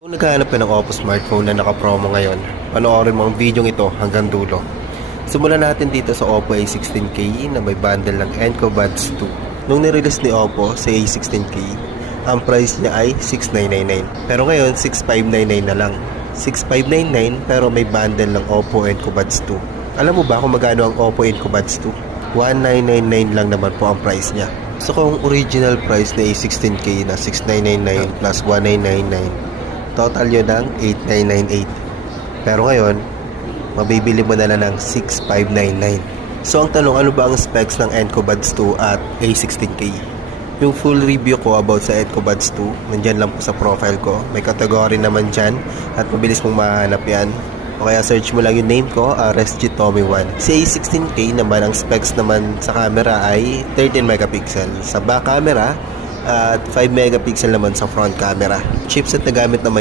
Kung naghahanap ka ng Oppo smartphone na naka-promo ngayon, panoorin mo ang video ito hanggang dulo. Simulan natin dito sa Oppo A16K na may bundle ng Enco Buds 2. Nung nirelease ni Oppo sa A16K, ang price niya ay 6,999. Pero ngayon, 6,599 na lang. 6,599 pero may bundle ng Oppo Enco Buds 2. Alam mo ba kung magkano ang Oppo Enco Buds 2? 1,999 lang naman po ang price niya. So kung original price na A16K na 6,999 plus 1,999, total yun ng 8,998. Pero ngayon, mabibili mo na lang ng 6,599. So ang tanong, ano ba ang specs ng Enco Buds 2 at A16K? Yung full review ko about sa Enco Buds 2, nandyan lang po sa profile ko. May category naman dyan at mabilis mong mahanap yan. O kaya search mo lang yung name ko, RSG Tommy 1. Si A16K naman, ang specs naman sa camera ay 13 megapixel. Sa back camera, at 5 megapixel naman sa front camera. Chipset na gamit naman